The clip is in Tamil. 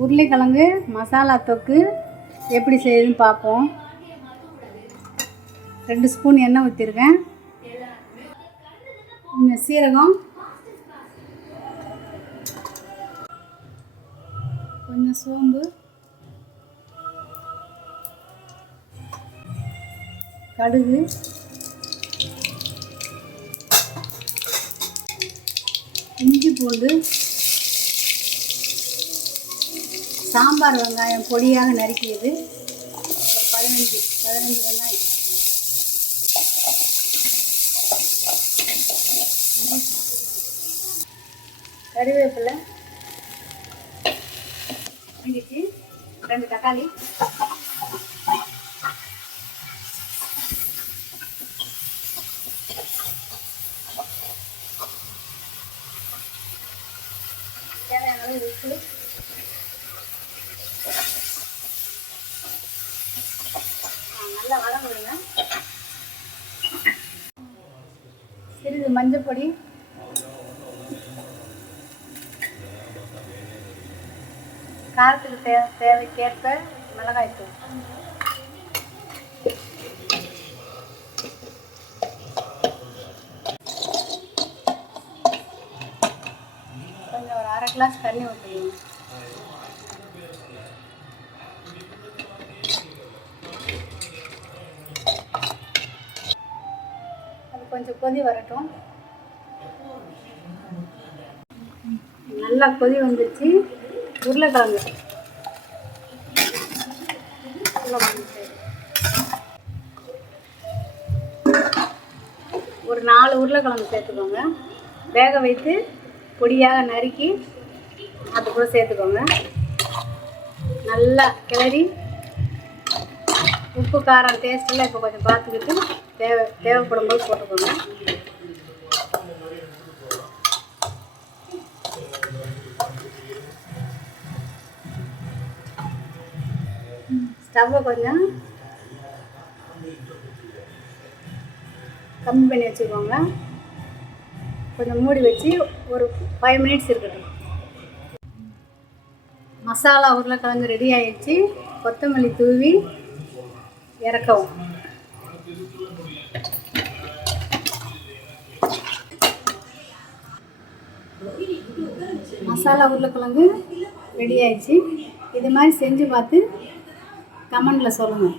உருளைக்கிழங்கு மசாலா தொக்கு எப்படி செய்யுதுன்னு பார்ப்போம். ரெண்டு ஸ்பூன் எண்ணெய் ஊற்றிருக்கேன் கொஞ்சம் சீரகம். கொஞ்சம் சோம்பு. கடுகு. இஞ்சி பூண்டு. சாம்பார் வெங்காயம் பொடியாக நறுக்கியது. ஒரு பதினஞ்சு பதினஞ்சு வெங்காயம். கருவேப்பிலை. இஞ்சிச்சு ரெண்டு தக்காளி. நல்லா வதங்க சிறிது மஞ்சள் பொடி. காரத்துக்கு தே தேவைக்கேற்ப மிளகாய்த்தூள் கொஞ்சம் ஒரு அரை கிளாஸ் தண்ணி ஊற்றிக்கணும் கொஞ்சம் கொதி வரட்டும். நல்லா கொதி வந்துருச்சு. உருளைக்கிழங்கு. ஒரு நாலு உருளைக்கிழங்கு சேர்த்துக்கோங்க. வேக வைத்து பொடியாக நறுக்கி அது கூட சேர்த்துக்கோங்க. நல்லா கிளறி உப்பு காரம் டேஸ்ட்டெல்லாம் இப்போ கொஞ்சம் பார்த்துக்கிட்டு தேவை தேவைப்படும் போது போட்டுக்கோங்க. ஸ்டவ்வை கொஞ்சம் கம்மி பண்ணி வச்சுக்கோங்க. கொஞ்சம் மூடி வச்சு ஒரு ஃபைவ் மினிட்ஸ் இருக்கட்டும். மசாலா உருளைக்கிழங்கு ரெடி ஆயிடுச்சு. கொத்தமல்லி தூவி இறக்கவும். மசாலா உருளைக்கிழங்கு ரெடி ஆயிடுச்சு. இது மாதிரி செஞ்சு பார்த்து கமெண்டில் சொல்லுங்கள்